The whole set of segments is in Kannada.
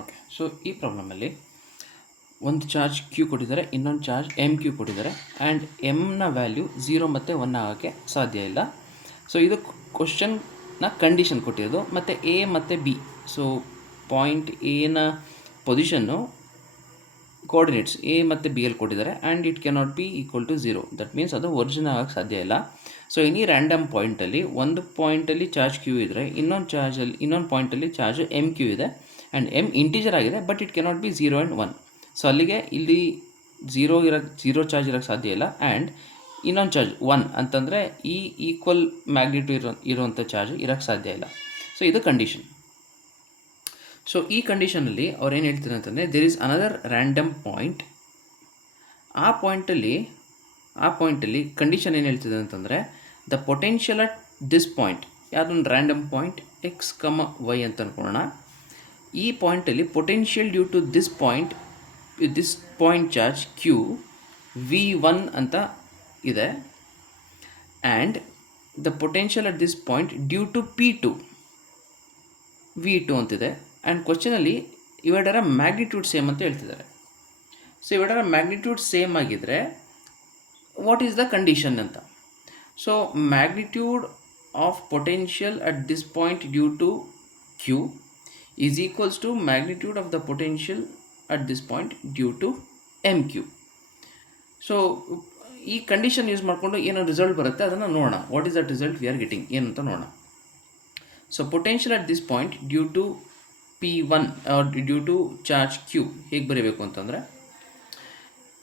ಓಕೆ, ಸೊ ಈ ಪ್ರಾಬ್ಲಮಲ್ಲಿ ಒಂದು ಚಾರ್ಜ್ ಕ್ಯೂ ಕೊಟ್ಟಿದ್ದಾರೆ, ಇನ್ನೊಂದು ಚಾರ್ಜ್ ಎಮ್ ಕ್ಯೂ ಕೊಟ್ಟಿದ್ದಾರೆ ಆ್ಯಂಡ್ ಎಮ್ನ ವ್ಯಾಲ್ಯೂ 0 ಮತ್ತು 1 ಆಗೋಕ್ಕೆ ಸಾಧ್ಯ ಇಲ್ಲ. ಸೊ ಇದು ಕ್ವಶನ್ನ ಕಂಡೀಷನ್ ಕೊಟ್ಟಿರೋದು, ಮತ್ತು ಎ ಮತ್ತು ಬಿ, ಸೊ ಪಾಯಿಂಟ್ ಎನ ಪೊಸಿಷನ್ನು ಕೋಆರ್ಡಿನೇಟ್ಸ್ ಎ ಮತ್ತು ಬಿ ಎಲ್ಲಿ ಕೊಟ್ಟಿದ್ದಾರೆ and it cannot be equal to 0. That means ಅದು ಒರಿಜಿನ್ ಆಗೋಕ್ಕೆ ಸಾಧ್ಯ ಇಲ್ಲ. ಸೊ ಎನಿ ರ್ಯಾಂಡಮ್ ಪಾಯಿಂಟಲ್ಲಿ ಒಂದು ಪಾಯಿಂಟಲ್ಲಿ ಚಾರ್ಜ್ ಕ್ಯೂ ಇದ್ದರೆ ಇನ್ನೊಂದು ಪಾಯಿಂಟಲ್ಲಿ ಚಾರ್ಜ್ ಎಮ್ ಕ್ಯೂ ಇದೆ ಆ್ಯಂಡ್ ಎಮ್ ಇಂಟೀಜರ್ ಆಗಿದೆ, but it cannot B 0 and 1. So ಅಲ್ಲಿಗೆ ಇಲ್ಲಿ ಝೀರೋ ಚಾರ್ಜ್ ಇರೋಕ್ಕೆ ಸಾಧ್ಯ ಇಲ್ಲ ಆ್ಯಂಡ್ ಇನ್ನೊಂದು ಚಾರ್ಜ್ 1 ಅಂತಂದರೆ ಈ ಈಕ್ವಲ್ ಮ್ಯಾಗ್ನಿಟ್ಯೂಡ್ ಇರುವಂಥ ಚಾರ್ಜ್ ಇರೋಕ್ಕೆ ಸಾಧ್ಯ ಇಲ್ಲ. ಸೊ ಇದು ಕಂಡೀಷನ್. ಸೊ ಈ ಕಂಡೀಷನಲ್ಲಿ ಅವ್ರು ಏನು ಹೇಳ್ತಾರೆ ಅಂತಂದರೆ, there is another random point. ಆ ಪಾಯಿಂಟಲ್ಲಿ ಕಂಡೀಷನ್ ಏನು ಹೇಳ್ತಿದೆ ಅಂತಂದರೆ, the potential at this point, ಯಾವುದೊಂದು ರ್ಯಾಂಡಮ್ ಪಾಯಿಂಟ್ ಎಕ್ಸ್ ವೈ ಅಂತ ಅಂದ್ಕೊಳ್ಳೋಣ. ಈ ಪಾಯಿಂಟಲ್ಲಿ potential due to this point charge Q V1 ಅಂತ ಇದೆ and the potential at this point due to P2 V2 ಅಂತಿದೆ. ಆ್ಯಂಡ್ ಕ್ವಶನಲ್ಲಿ ಇವೆರಡರ ಮ್ಯಾಗ್ನಿಟ್ಯೂಡ್ ಸೇಮ್ ಅಂತ ಹೇಳ್ತಿದ್ದಾರೆ. ಸೊ ಇವೆರಡರ ಮ್ಯಾಗ್ನಿಟ್ಯೂಡ್ ಸೇಮ್ ಆಗಿದ್ದರೆ ವಾಟ್ ಈಸ್ ದ ಕಂಡೀಷನ್ ಅಂತ. So magnitude of potential at this point due to Q is equals to magnitude of the potential at this point due to M Q. So ಈ ಕಂಡೀಷನ್ ಯೂಸ್ ಮಾಡಿಕೊಂಡು ಏನೋ ರಿಸಲ್ಟ್ ಬರುತ್ತೆ, ಅದನ್ನು ನೋಡೋಣ. What is that result we are getting ಏನಂತ ನೋಡೋಣ. So potential at this point due to P1 due to charge Q ಹೇಗೆ ಬರೀಬೇಕು ಅಂತಂದರೆ,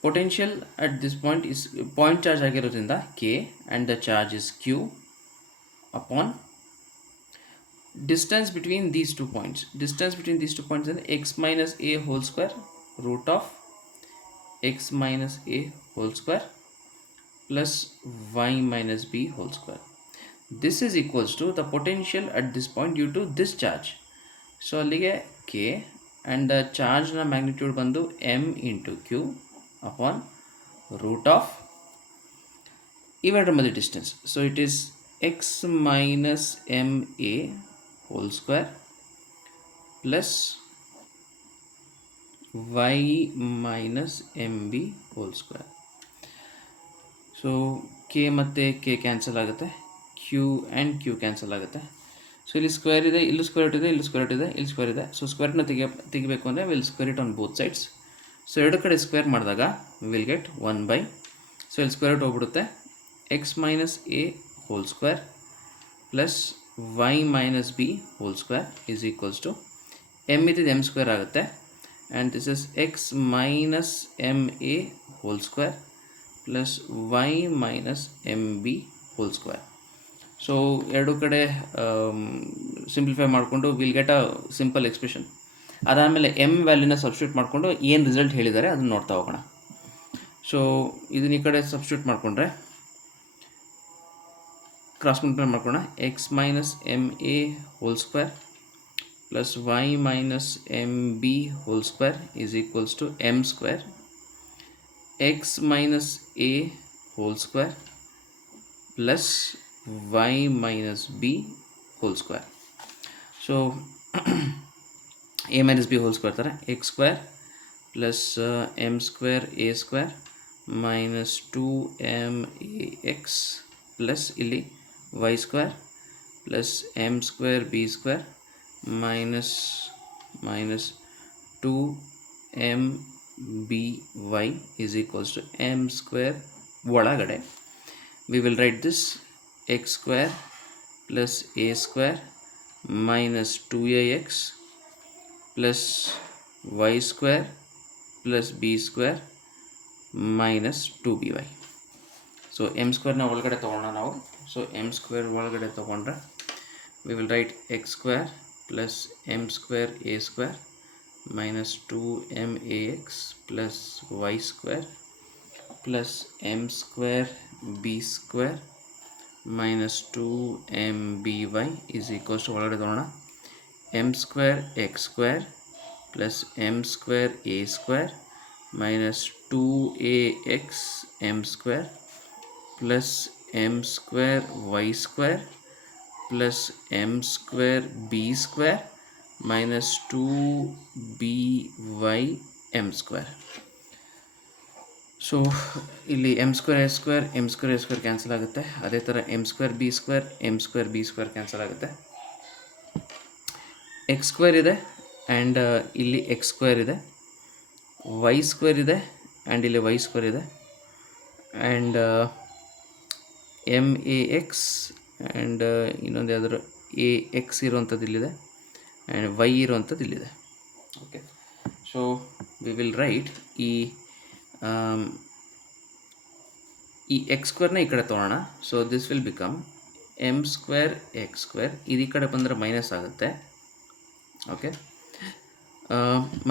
potential at this point is point charge ಆಗಿರೋದ್ರಿಂದ K and the charge is Q upon distance between these two points. Distance between these two points ಅಂದರೆ X minus A whole square root of X minus A whole square plus Y minus B whole square. This is equals to the potential at this point due to this charge. So ಅಲ್ಲಿಗೆ k and the charge ನ magnitude ಬಂದು m into q upon root of ಇವೆರಡರ ಮಧ್ಯೆ distance. So it is x minus ma whole square plus y minus mb whole square. So k ಮತ್ತು k ಕ್ಯಾನ್ಸಲ್ ಆಗುತ್ತೆ, ಕ್ಯೂ ಆ್ಯಂಡ್ ಕ್ಯೂ ಕ್ಯಾನ್ಸಲ್ ಆಗುತ್ತೆ. ಸೊ ಇಲ್ಲಿ ಸ್ಕ್ವೇರ್ ಇದೆ, ಇಲ್ಲಿ ಸ್ಕ್ವೇರ್ ರೂಟ್ ಇದೆ, ಇಲ್ಲಿ ಸ್ಕ್ವೇರ್ ರೂಟ್ ಇದೆ, ಇಲ್ಲಿ ಸ್ಕ್ವೇರ್ ಇದೆ. ಸೊ ಸ್ಕ್ವೇರ್ನ ತೆಗಿಬೇಕು ಅಂದರೆ will square it on both sides. So ಎರಡು ಕಡೆ ಸ್ಕ್ವೇರ್ ಮಾಡಿದಾಗ ವಿಲ್ ಗೆಟ್ 1/. ಸೊ ಇಲ್ಲಿ ಸ್ಕ್ವೇರ್ ರೂಟ್ ಹೋಗ್ಬಿಡುತ್ತೆ. X minus A whole square plus Y minus B whole square is equals to M ಇದ್ದಿದ್ದು ಎಮ್ ಸ್ಕ್ವೇರ್ ಆಗುತ್ತೆ and this is X minus M A whole square plus Y minus M B whole square. So ಎರಡು ಕಡೆ ಸಿಂಪ್ಲಿಫೈ ಮಾಡಿಕೊಂಡು will get a simple expression. ಅದಾದಮೇಲೆ ಎಮ್ ವ್ಯಾಲ್ಯೂನ ಸಬ್ಸ್ಟಿಟ್ಯೂಟ್ ಮಾಡಿಕೊಂಡು ಏನು ರಿಸಲ್ಟ್ ಹೇಳಿದ್ದಾರೆ ಅದನ್ನು ನೋಡ್ತಾ ಹೋಗೋಣ. ಸೊ ಇದನ್ನ ಈ ಕಡೆ ಸಬ್ಸ್ಟಿಟ್ಯೂಟ್ ಮಾಡಿಕೊಂಡ್ರೆ ಕ್ರಾಸ್ ಮಲ್ಟಿಪ್ಲೈ ಮಾಡ್ಕೋಣ. X minus M A whole square plus Y minus M B whole square is equals to M square X minus A whole square plus y minus b whole square. So a minus b whole square ತರ x square plus m square a square minus 2max plus ಇಲ್ಲಿ y square plus m square b square minus 2mby is equals to m square. ಒಳಗಡೆ we will write this x square plus a square minus 2ax plus y square plus b square minus 2by. So m square ಒಳಗಡೆ ತೊಗೊಳ್ಳೋಣ ನಾವು. ಸೊ m square ಒಳಗಡೆ ತೊಗೊಂಡ್ರೆ we will write x square plus m square a square minus 2max plus y square plus m square b square minus 2mby is equals to ಒಳಗಡೆ ತೊಗೊಳ್ಳೋಣ m square x square plus m square a square minus 2ax m square plus m square y square plus m square b square minus 2by m square. So ಇಲ್ಲಿ M square A square M square A square cancel ಆಗುತ್ತೆ. ಅದೇ ಥರ M square B square M square B square cancel ಆಗುತ್ತೆ. ಎಕ್ಸ್ ಸ್ಕ್ವೇರ್ ಇದೆ ಆ್ಯಂಡ್ ಇಲ್ಲಿ ಎಕ್ಸ್ ಸ್ಕ್ವೇರ್ ಇದೆ, ವೈ ಸ್ಕ್ವೇರ್ ಇದೆ ಆ್ಯಂಡ್ ಇಲ್ಲಿ ವೈ ಸ್ಕ್ವೇರ್ ಇದೆ, and M A X and ಇನ್ನೊಂದು ಯಾವ್ದಾದ್ರು ಎ ಎಕ್ಸ್ ಇರುವಂಥದ್ದು ಇಲ್ಲಿದೆ ಆ್ಯಂಡ್ ವೈ ಇರುವಂಥದ್ದು ಇಲ್ಲಿದೆ. Okay, so we will write ಈ ಎಕ್ಸ್ ಸ್ಕ್ವೇರ್ನ ಈ ಕಡೆ ತೊಗೊಳ್ಳೋಣ. So this will become M square X square. ಇದು ಈ ಕಡೆ ಬಂದರೆ ಮೈನಸ್ ಆಗುತ್ತೆ. ಓಕೆ,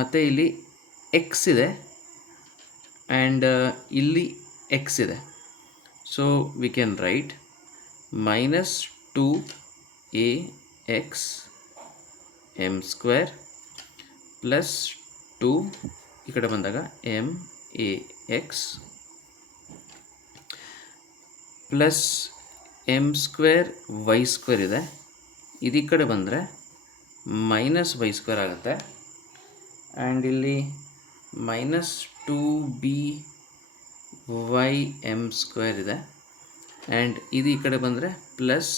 ಮತ್ತು ಇಲ್ಲಿ ಎಕ್ಸ್ ಇದೆ ಆ್ಯಂಡ್ ಇಲ್ಲಿ ಎಕ್ಸ್ ಇದೆ. So we can write minus 2ax M square plus 2 ಈ ಕಡೆ ಬಂದಾಗ M A X plus M square Y square ಇದೆ. ಇದು ಈ ಕಡೆ ಬಂದರೆ ಮೈನಸ್ ವೈ ಸ್ಕ್ವೇರ್ ಆಗುತ್ತೆ ಆ್ಯಂಡ್ ಇಲ್ಲಿ ಮೈನಸ್ 2by ಎಮ್ ಸ್ಕ್ವೇರ್ ಇದೆ ಆ್ಯಂಡ್ ಇದು ಈ ಕಡೆ ಬಂದರೆ plus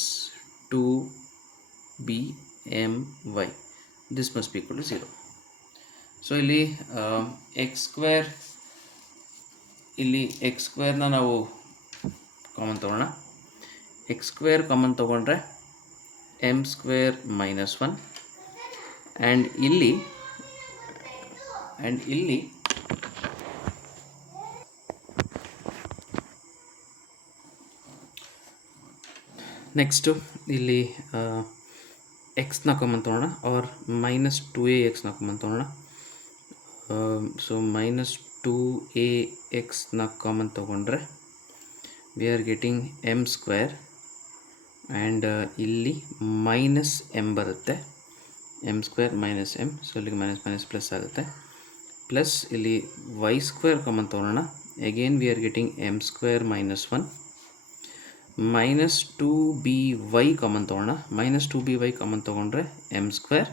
2bmy. This must be equal to 0. So ಇಲ್ಲಿ ಎಕ್ಸ್ ಸ್ಕ್ವೇರ್, ಇಲ್ಲಿ ಎಕ್ಸ್ ಸ್ಕ್ವೇರ್ನ ನಾವು ಕಾಮನ್ ತೊಗೊಳ್ಳೋಣ. ಎಕ್ಸ್ ಸ್ಕ್ವೇರ್ ಕಾಮನ್ ತೊಗೊಂಡ್ರೆ ಎಮ್ ಸ್ಕ್ವೇರ್ ಮೈನಸ್ 1 ಆ್ಯಂಡ್ ಇಲ್ಲಿ ನೆಕ್ಸ್ಟು ಇಲ್ಲಿ ಎಕ್ಸ್ನ ಕಾಮನ್ ತೊಗೊಳ್ಳೋಣ, ಆರ್ ಮೈನಸ್ 2ax ಕಾಮನ್ ತೊಗೊಳ್ಳೋಣ. ಸೊ ಮೈನಸ್ 2ax ಕಾಮನ್ ತೊಗೊಂಡ್ರೆ we are getting M square and ಇಲ್ಲಿ ಮೈನಸ್ ಎಮ್ ಬರುತ್ತೆ, M square minus M. So ಇಲ್ಲಿಗೆ ಮೈನಸ್ ಮೈನಸ್ ಪ್ಲಸ್ ಆಗುತ್ತೆ. ಪ್ಲಸ್ ಇಲ್ಲಿ ವೈ ಸ್ಕ್ವೇರ್ ಕಾಮನ್ ತೊಗೊಳ್ಳೋಣ. Again we are getting M square minus 1 minus 2by common ತೊಗೊಳ್ಳೋಣ. ಮೈನಸ್ 2by ಕಾಮನ್ ತೊಗೊಂಡ್ರೆ M square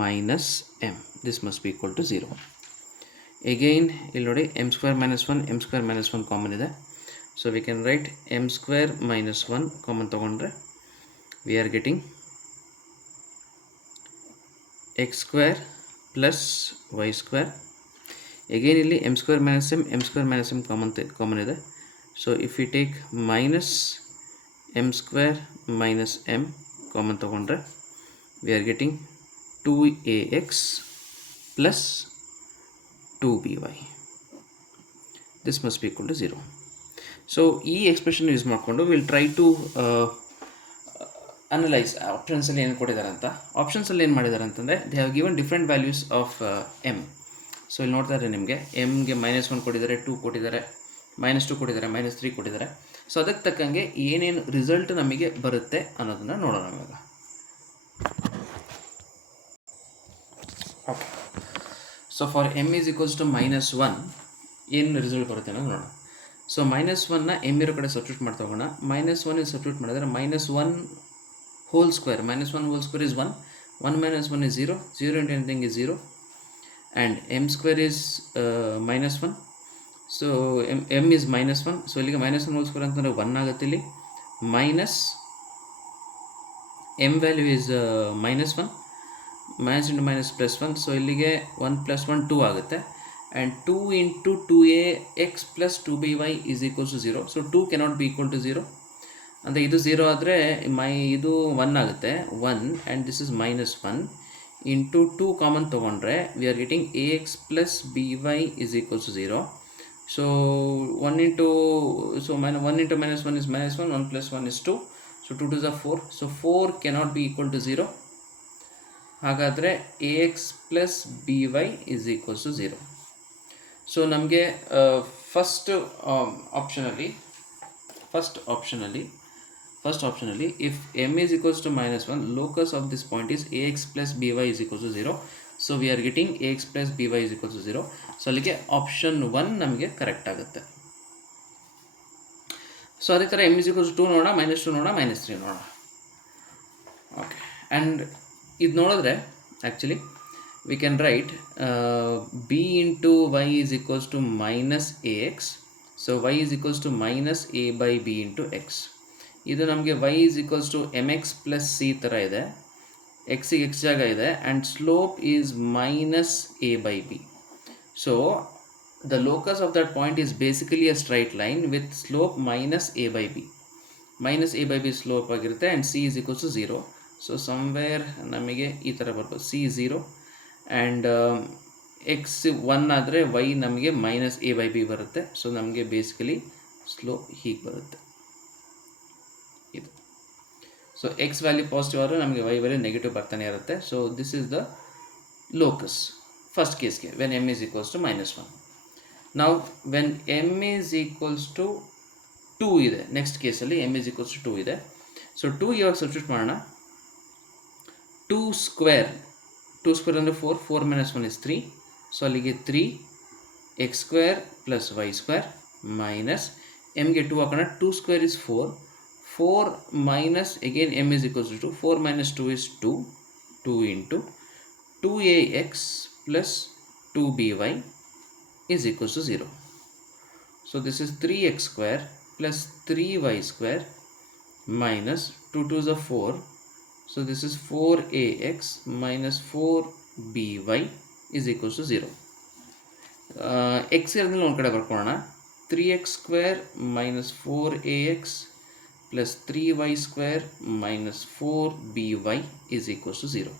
minus M. This must be equal to 0. Again ಇಲ್ಲಿ ನೋಡಿ M square minus 1 M square minus 1 common ಇದೆ. So we can write M square minus 1 common ತೊಗೊಂಡ್ರೆ we are getting X square plus Y square. Again ಇಲ್ಲಿ M square minus M common ಇದೆ. So if you take minus M square minus M common ತೊಗೊಂಡ್ರೆ we are getting 2ax plus 2by. This must be equal to 0. So ಈ ಎಕ್ಸ್ಪ್ರೆಷನ್ ಯೂಸ್ ಮಾಡಿಕೊಂಡು ವಿಲ್ ಟ್ರೈ ಟು ಅನಲೈಸ್ ಆಪ್ಷನ್ಸಲ್ಲಿ ಏನು ಕೊಟ್ಟಿದ್ದಾರೆ ಅಂತ. ಆಪ್ಷನ್ಸಲ್ಲಿ ಏನು ಮಾಡಿದ್ದಾರೆ ಅಂತಂದರೆ they have given different values of M. So ಇಲ್ಲಿ ನೋಡ್ತಾ ಇದ್ದಾರೆ, ನಿಮಗೆ ಎಮ್ಗೆ ಮೈನಸ್ 1 ಕೊಟ್ಟಿದ್ದಾರೆ, 2 ಕೊಟ್ಟಿದ್ದಾರೆ, ಮೈನಸ್ 2 ಕೊಟ್ಟಿದ್ದಾರೆ, ಮೈನಸ್ 3 ಕೊಟ್ಟಿದ್ದಾರೆ. ಸೊ ಅದಕ್ಕೆ ತಕ್ಕಂಗೆ ಏನೇನು ರಿಸಲ್ಟ್ ನಮಗೆ ಬರುತ್ತೆ ಅನ್ನೋದನ್ನು ನೋಡೋಣ ಇವಾಗ. Okay, so for M is equals to minus 1 ಏನು ರಿಸಲ್ಟ್ ಬರುತ್ತೆ ಅನ್ನೋದು ನೋಡೋಣ. ಸೊ ಮೈನಸ್ 1ನ ಎಮ್ ಇರೋ ಕಡೆ ಸಬ್ಸ್ಟಿಟ್ಯೂಟ್ ಮಾಡ್ತಾ ಹೋಗೋಣ. ಮೈನಸ್ 1 ಸಬ್ಸ್ಟಿಟ್ಯೂಟ್ ಮಾಡಿದ್ರೆ minus 1 whole square, minus 1 whole square is 1, 1 minus 1 is 0, 0 into anything is 0, and m square is minus 1. So m is minus 1. So ಇಲ್ಲಿಗೆ minus 1 whole square ಅಂತಂದರೆ 1 ಆಗುತ್ತೆ. ಇಲ್ಲಿ minus m value is minus 1, minus into minus plus 1. So ಇಲ್ಲಿಗೆ 1 plus 1 2 ಆಗುತ್ತೆ. And 2 into 2ax plus 2by is equals to 0. So 2 cannot be equal to 0. ಅಂದರೆ ಇದು 0 ಆದರೆ ಇದು 1 ಆಗುತ್ತೆ, 1, and this is minus 1 into 2 common ತೊಗೊಂಡ್ರೆ we are getting ax plus by is equals to 0. So 1 into minus 1 is minus 1, 1 plus 1 is 2, so 2 2s are 4, so 4 cannot be equal to 0. ಹಾಗಾದರೆ ax plus by is equals to 0. So ನಮಗೆ first ಆಪ್ಷನಲ್ಲಿ if m is equals to minus 1, locus of this point is ax plus by is equals to 0. So we are getting ax plus by is equals to 0. So ಅಲ್ಲಿಗೆ ಆಪ್ಷನ್ 1 ನಮಗೆ ಕರೆಕ್ಟ್ ಆಗುತ್ತೆ. ಸೊ ಅದೇ ಥರ m is equals to 2 ನೋಡೋಣ, -2 ನೋಡೋಣ, -3 ನೋಡೋಣ. ಓಕೆ, ಆ್ಯಂಡ್ ಇದು ನೋಡಿದ್ರೆ actually we can write b into y is equals to minus ax. So y is equals to minus a by b into x. ಇದು ನಮಗೆ y is equals to mx plus c ಥರ ಇದೆ, x ಗೆ x ಜಾಗ ಇದೆ, and slope is minus a by b. So the locus of that point is basically a straight line with slope minus a by b. Minus a by b slope ಆಗಿರುತ್ತೆ and c is equals to 0. So somewhere ನಮಗೆ ಈ ಥರ ಬರ್ಬೋದು, c 0 ಆ್ಯಂಡ್ ಎಕ್ಸ್ 1 ಆದರೆ y ನಮಗೆ ಮೈನಸ್ a by b ಬರುತ್ತೆ. ಸೊ ನಮಗೆ ಬೇಸಿಕಲಿ ಸ್ಲೋಪ್ ಹೀಗೆ ಬರುತ್ತೆ ಇದು. ಸೊ ಎಕ್ಸ್ ವ್ಯಾಲ್ಯೂ ಪಾಸಿಟಿವ್ ಆದರೆ ನಮಗೆ y ವ್ಯಾಲ್ಯೂ ನೆಗೆಟಿವ್ ಬರ್ತಾನೆ ಇರುತ್ತೆ. So this is the locus first ಕೇಸ್ಗೆ when m is equals to -1. ನಾವು when m is equals to 2 ಇದೆ, ನೆಕ್ಸ್ಟ್ ಕೇಸಲ್ಲಿ m is equals to 2 ಇದೆ. ಸೊ 2 ಇವಾಗ ಸಬ್ಸ್ಟಿಟ್ಯೂಟ್ ಮಾಡೋಣ. 2 ಸ್ಕ್ವೇರ್ ಅಂದರೆ 4, 4 minus 1 is 3. ಸೊ ಅಲ್ಲಿಗೆ 3 x square plus y square minus mಗೆ 2 ಹಾಕೋಣ. 2 square is 4, 4 minus again m is equals to 2, 4 minus 2 is 2, 2 into 2ax plus 2by is equals to 0. So this is 3x square plus 3y square minus 2 2s are 4. So this is 4ax minus 4by is equals to 0. x ಇರೋದ್ರಲ್ಲಿ ಒಂದು ಕಡೆ ಬರ್ಕೊಳ್ಳೋಣ. 3x square minus 4ax plus 3y square minus 4by is equals to 0.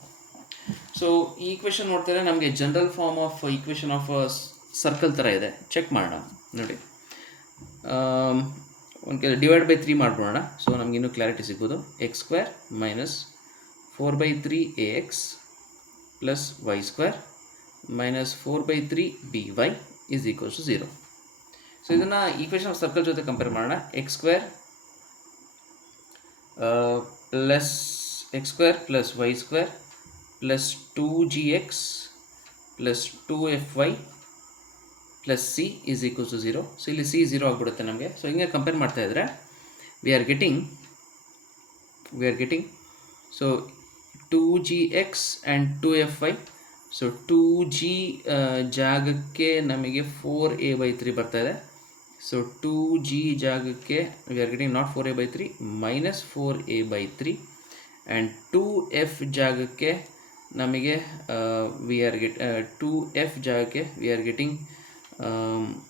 So ಈ ಈಕ್ವೇಷನ್ ನೋಡ್ತಾರೆ ನಮಗೆ general form of equation of circle ಥರ ಇದೆ. ಚೆಕ್ ಮಾಡೋಣ ನೋಡಿ. ಒಂದು ಕೆಲ ಡಿವೈಡ್ ಬೈ 3 ಮಾಡ್ಬಿಡೋಣ. ಸೊ ನಮ್ಗೆ ಇನ್ನೂ ಕ್ಲಾರಿಟಿ ಸಿಗ್ಬೋದು. X square minus 4/3ax plus Y square minus 4/3by is equals to 0. So ಇದನ್ನು ಈಕ್ವೇಷನ್ ಆಫ್ ಸರ್ಕಲ್ ಜೊತೆ ಕಂಪೇರ್ ಮಾಡೋಣ. X square plus Y square plus 2gx plus 2fy plus C is equals to 0. So ಇಲ್ಲಿ ಸಿ 0 ಆಗಿಬಿಡುತ್ತೆ ನಮಗೆ. ಸೊ ಹಿಂಗೆ ಕಂಪೇರ್ ಮಾಡ್ತಾ ಇದ್ದರೆ we are getting so 2gx and 2fy. So 2g ಜಾಗಕ್ಕೆ ನಮಗೆ 4a/3 ಬರ್ತಾ ಇದೆ. ಸೊ 2g ಜಾಗಕ್ಕೆ we are getting not 4a/3 minus 4a/3 and 2f ಜಾಗಕ್ಕೆ ನಮಗೆ ವಿ ಆರ್ 2f ಜಾಗಕ್ಕೆ ವಿ ಆರ್ ಗೆಟಿಂಗ್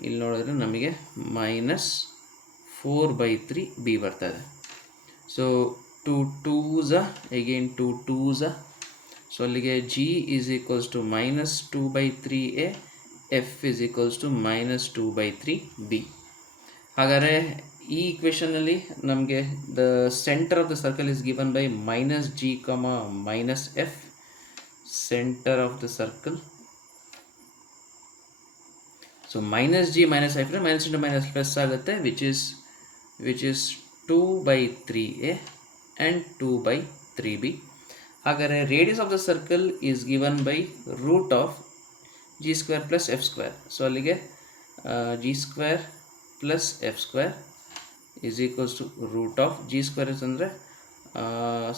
ಇಲ್ಲಿ ನೋಡಿದ್ರೆ ನಮಗೆ ಮೈನಸ್ 4/3b ಬರ್ತಾ ಇದೆ. So 2 2s again 2 2s. So ಅಲ್ಲಿಗೆ g is equals to minus 2/3a, f is equals to minus 2/3b. ಹಾಗಾದರೆ ಈ ಈಕ್ವೇಷನಲ್ಲಿ ನಮಗೆ the centre of the circle is given by minus g, minus f. Centre of the circle, so minus g minus f minus into minus plus ಆಗುತ್ತೆ, which is 2/3a and 2/3b. ಹಾಗಾದರೆ radius of the circle is given by root of g square plus f square. So ಅಲ್ಲಿಗೆ g square plus f square is equals to root of g square ಅಂದರೆ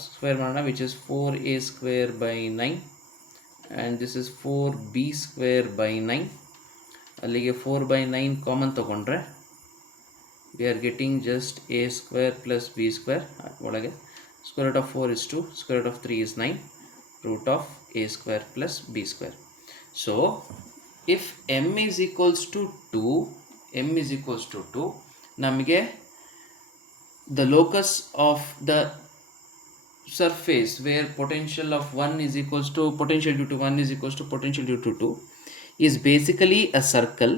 ಸ್ಕ್ವೇರ್ ಮಾಡೋಣ, which is 4a square by 9 and this is 4b square by 9. ಅಲ್ಲಿಗೆ 4/9 ಕಾಮನ್ ತೊಗೊಂಡ್ರೆ we are getting just a square plus b square. ಒಳಗೆ square root of 4 is 2, square root of 3 is 9, root of a square plus b square. So if m is equals to 2, ನಮಗೆ the locus of the surface where potential of 1 is equals to potential due to 1 is equals to potential due to 2 is basically a circle.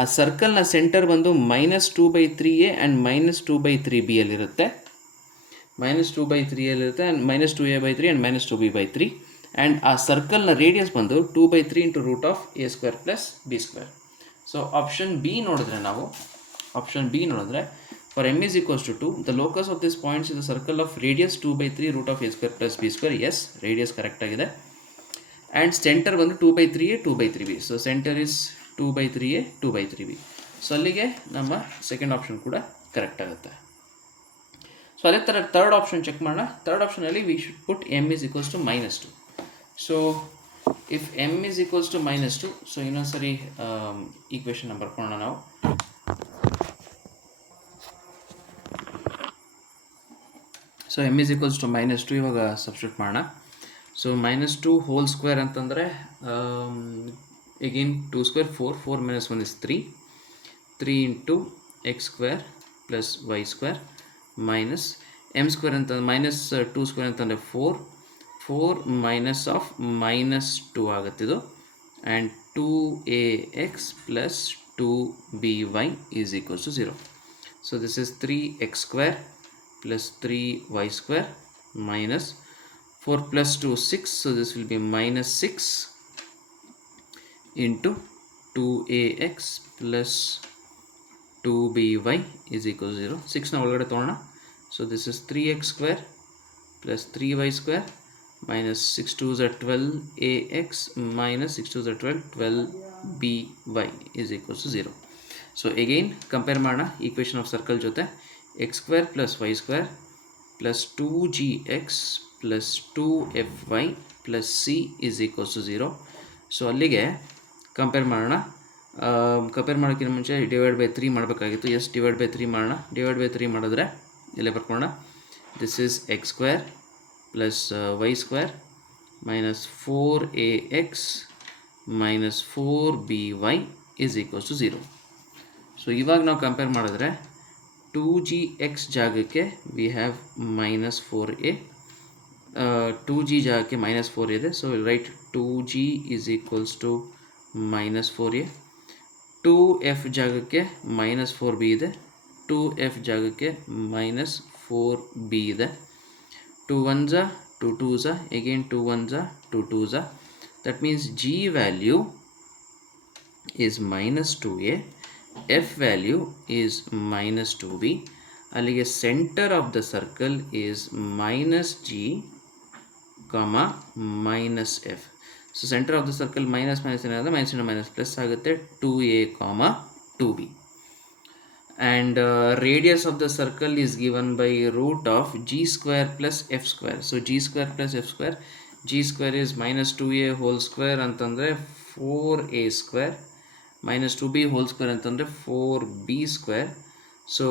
ಆ ಸರ್ಕಲ್ನ ಸೆಂಟರ್ ಬಂದು minus 2/3a and minus 2/3b ಅಲ್ಲಿರುತ್ತೆ. Minus 2/3 and minus 2a/3 and minus 2b/3. And ಆ ಸರ್ಕಲ್ನ ರೇಡಿಯಸ್ ಬಂದು 2/3 into root of a square plus b square. So option B ನೋಡಿದ್ರೆ for m is equals to 2, the locus of this points is the circle of radius 2/3 root of a square plus b square. Yes, radius correct ಆಗಿದೆ. and center ಬಂದು 2/3a 2/3b. So centre is 2/3a 2/3b. So ಅಲ್ಲಿಗೆ ನಮ್ಮ ಸೆಕೆಂಡ್ ಆಪ್ಷನ್ ಕೂಡ ಕರೆಕ್ಟ್ ಆಗುತ್ತೆ. ಸೊ ಅದೇ ಥರ ಥರ್ಡ್ ಆಪ್ಷನ್ ಚೆಕ್ ಮಾಡೋಣ. ಥರ್ಡ್ ಆಪ್ಷನಲ್ಲಿ we should put m is equals to -2. So if m is equals to -2, so ಇನ್ನೊಂದ್ಸರಿ ಈಕ್ವೇಷನ್ ಬರ್ಕೊಳ್ಳೋಣ ನಾವು. So m is equals to -2 ಇವಾಗ ಸಬ್ಸ್ಟಿಟ್ಯೂಟ್ ಮಾಡೋಣ. ಸೊ -2 ಹೋಲ್ ಸ್ಕ್ವೇರ್ ಅಂತಂದರೆ again 2 square 4, 4 minus 1 is 3 into x square plus y square minus m square ಅಂತ minus 2 square ಅಂತಂದರೆ 4 minus of -2 ಆಗುತ್ತಿದ್ದು and 2ax plus 2by is equals to 0. So this is 3x square plus 3y square minus 4 plus 2 6, so this will be minus 6 into 2ax plus 2by is equal to 0. 6 na ಒಳಗಡೆ ತಗೋಣ. So this is 3x square plus 3y square minus 6 2s are 12ax minus 6 2s are 12by is equal to 0. So again compare ಮಾಡೋಣ equation of circle ಜೊತೆ. x square plus y square plus 2gx plus 2fy plus c is equals to 0. So ಅಲ್ಲಿಗೆ ಕಂಪೇರ್ ಮಾಡೋಣ. ಕಂಪೇರ್ ಮಾಡೋಕ್ಕಿಂತ ಮುಂಚೆ ಡಿವೈಡ್ ಬೈ 3 ಮಾಡಬೇಕಾಗಿತ್ತು. ಎಸ್ ಡಿವೈಡ್ ಬೈ 3 ಮಾಡೋಣ. ಡಿವೈಡ್ ಬೈ 3 ಮಾಡಿದ್ರೆ ಇಲ್ಲೇ ಬರ್ಕೊಳ್ಳೋಣ. This is X square plus Y square minus 4ax minus 4by is equals to 0. So ಇವಾಗ ನಾವು ಕಂಪೇರ್ ಮಾಡಿದ್ರೆ 2gx ಜಾಗಕ್ಕೆ we have minus 4a, 2g ಜಾಗಕ್ಕೆ ಮೈನಸ್ 4 ಇದೆ. So right 2g is equals to minus 4a. 2f ಜಾಗಕ್ಕೆ ಮೈನಸ್ 4b ಇದೆ. 2f ಜಾಗಕ್ಕೆ ಮೈನಸ್ 4b ಇದೆ. 2 1s 2 2s again 2 1s 2 2s. That means g value is minus 2a, f value is minus 2b. ಅಲ್ಲಿಗೆ centre of the circle is minus g comma minus f. So centre of the circle minus ಏನಾಗುತ್ತೆ, ಮೈನಸ್ ಇಂಟು ಮೈನಸ್ ಪ್ಲಸ್ ಆಗುತ್ತೆ 2a comma 2b. And radius of the circle is given by root of g square plus F square. So g square plus F square, g square is minus 2a whole square ಅಂತಂದರೆ 4a square minus 2b hole square ಅಂತಂದರೆ 4b ಸ್ಕ್ವೇರ್. ಸೊ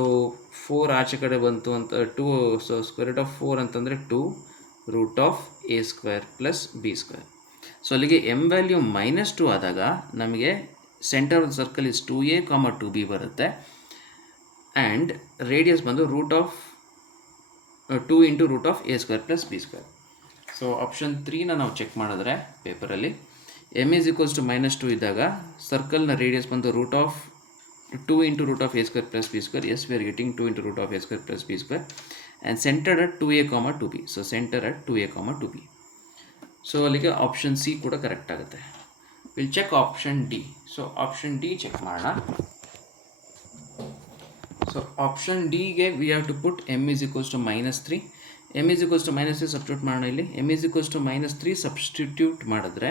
4 ಆಚೆ ಕಡೆ ಬಂತು ಅಂತ 2, ಸೊ ಸ್ಕ್ವೇರ್ ರೂಟ್ ಆಫ್ 4 ಅಂತಂದರೆ 2 root of a square plus b square. So ಅಲ್ಲಿಗೆ m ವ್ಯಾಲ್ಯೂ ಮೈನಸ್ 2 ಆದಾಗ ನಮಗೆ centre of the circle is 2a comma 2b ಬರುತ್ತೆ. ಆ್ಯಂಡ್ ರೇಡಿಯಸ್ ಬಂದು root of 2 into root of a square plus b square. So option 3ನ ನಾವು ಚೆಕ್ ಮಾಡಿದ್ರೆ ಪೇಪರಲ್ಲಿ m is equals to minus 2 ಇದ್ದಾಗ ಸರ್ಕಲ್ನ ರೇಡಿಯಸ್ ಬಂದು root of 2 into root of a square plus b square. S we are getting 2 into root of a square plus b square and centred at 2a comma 2b. So centre at 2a comma 2b. So ಅಲ್ಲಿಗೆ ಆಪ್ಷನ್ ಸಿ ಕೂಡ ಕರೆಕ್ಟ್ ಆಗುತ್ತೆ. Will check option D. So option D check ಮಾಡೋಣ. ಸೊ ಆಪ್ಷನ್ ಡಿಗೆ we have to put m is equals to minus 3. m is equals to minus 3 substitute ಮಾಡೋಣ. ಇಲ್ಲಿ m is equals to minus 3 substitute ಮಾಡಿದ್ರೆ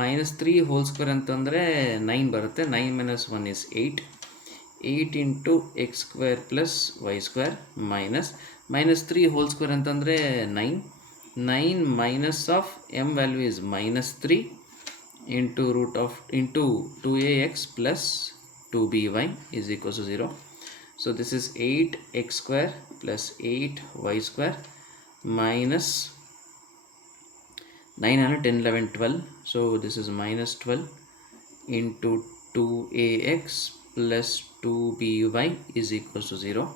ಮೈನಸ್ 3 ಹೋಲ್ ಸ್ಕ್ವೇರ್ ಅಂತಂದರೆ 9 ಬರುತ್ತೆ. 9 minus 1 is 8 into X square plus Y square minus 3 whole square ಅಂತಂದರೆ 9 minus of m value is minus 3 into root of into 2ax plus 2by is equals to 0. So this is 8x square plus 8y square minus 9 and 10 11 12. So this is minus 12 into 2ax plus 2by is equals to 0.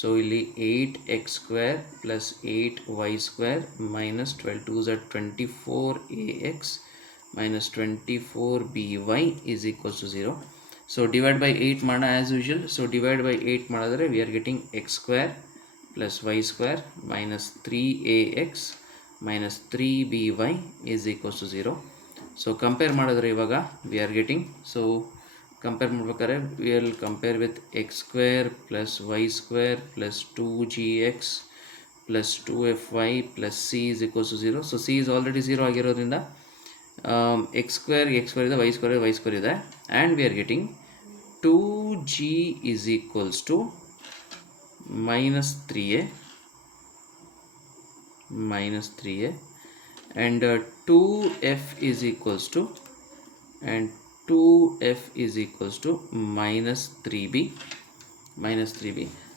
So ಇಲ್ಲಿ 8x square plus 8y square minus 12 2s are 24ax minus 24by is equals to 0. So divide by 8 ಮಾಡೋಣ as usual. So divide by 8 ಮಾಡಿದ್ರೆ we are getting X square plus Y square minus 3ax minus 3by is equals to 0. So compare ಮಾಡಿದ್ರೆ ಇವಾಗ we are getting, so compare ಮಾಡ್ಬೇಕಾದ್ರೆ we will compare with X square plus Y square plus 2gx plus 2fy plus c is equals to 0. So c is already 0 ಆಗಿರೋದ್ರಿಂದ ಎಕ್ಸ್ ಸ್ಕ್ವೇರ್ ಇದೆ, ವೈ ಸ್ಕ್ವೇರ್ ಇದೆ, and V are getting 2g is equals to minus 3a and 2f is equals to and 2f is equals to minus 3b.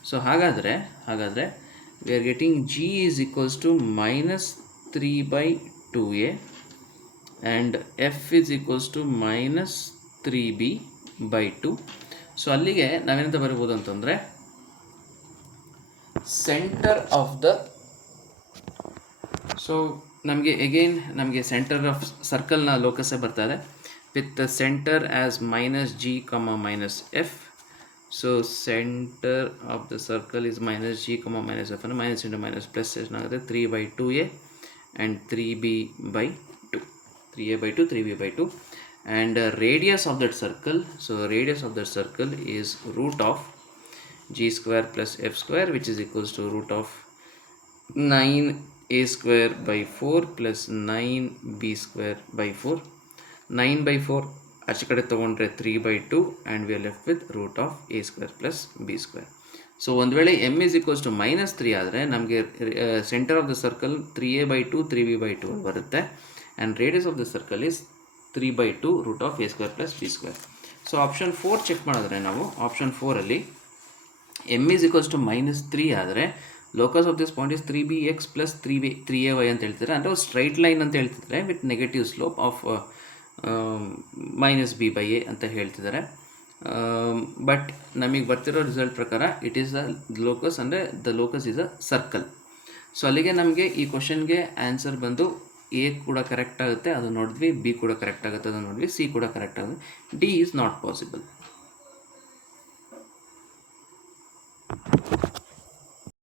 So ಹಾಗಾದರೆ we are getting g is equals to minus 3 by 2a and f is equals to minus 3b by 2. So ಅಲ್ಲಿಗೆ ನಾವೇನಂತ ಬರಬಹುದು ಅಂತಂದರೆ ಸೆಂಟರ್ ಆಫ್ ದ, ಸೊ ನಮಗೆ ಸೆಂಟರ್ ಆಫ್ ಸರ್ಕಲ್ನ ಲೋಕಸೇ ಬರ್ತಾ ಇದೆ with the centre as minus g, minus f. So centre of the circle is minus g, minus f ಅಂದರೆ ಮೈನಸ್ ಇಂಟು ಮೈನಸ್ ಪ್ಲಸ್ ಏನಾಗುತ್ತೆ 3 by 2a and 3b by 2, 3a by 2, 3b by 2. And radius of that circle, so radius of that circle is root of g square plus f square, which is equals to root of 9a square by 4 plus 9b square by 4. 9 by 4 ಆಚೆ ಕಡೆ ತೊಗೊಂಡ್ರೆ 3 by 2 and we are left with root of a square plus b square. So ಒಂದು ವೇಳೆ m is equals to minus 3 ಆದರೆ ನಮಗೆ centre of the circle 3a by 2, 3b by 2 ಬರುತ್ತೆ and radius of the circle is 3 by 2 root of a square plus b square. So option 4 check ಮಾಡಿದ್ರೆ ನಾವು ಆಪ್ಷನ್ 4ಅಲ್ಲಿ m is equals to minus 3 ಆದರೆ locus of this point is 3bx plus 3ay ಅಂತ ಹೇಳ್ತಿದ್ದಾರೆ, ಅಂದರೆ ಸ್ಟ್ರೈಟ್ ಲೈನ್ ಅಂತ ಹೇಳ್ತಿದ್ದಾರೆ with negative slope of minus b by a ಅಂತ ಹೇಳ್ತಿದ್ದಾರೆ. ಬಟ್ ನಮಗೆ ಬರ್ತಿರೋ ರಿಸಲ್ಟ್ ಪ್ರಕಾರ ಇಟ್ ಈಸ್ ಅ ಲೋಕಸ್, ಅಂದರೆ the locus is a circle. So ಅಲ್ಲಿಗೆ ನಮಗೆ ಈ ಕ್ವಶನ್ಗೆ ಆನ್ಸರ್ ಬಂದು ಎ ಕೂಡ ಕರೆಕ್ಟ್ ಆಗುತ್ತೆ, ಅದು ನೋಡಿದ್ವಿ, ಬಿ ಕೂಡ ಕರೆಕ್ಟ್ ಆಗುತ್ತೆ, ಅದು ನೋಡಿದ್ವಿ, ಸಿ ಕೂಡ ಕರೆಕ್ಟ್ ಆಗುತ್ತೆ, ಡಿ ಈಸ್ ನಾಟ್ ಪಾಸಿಬಲ್.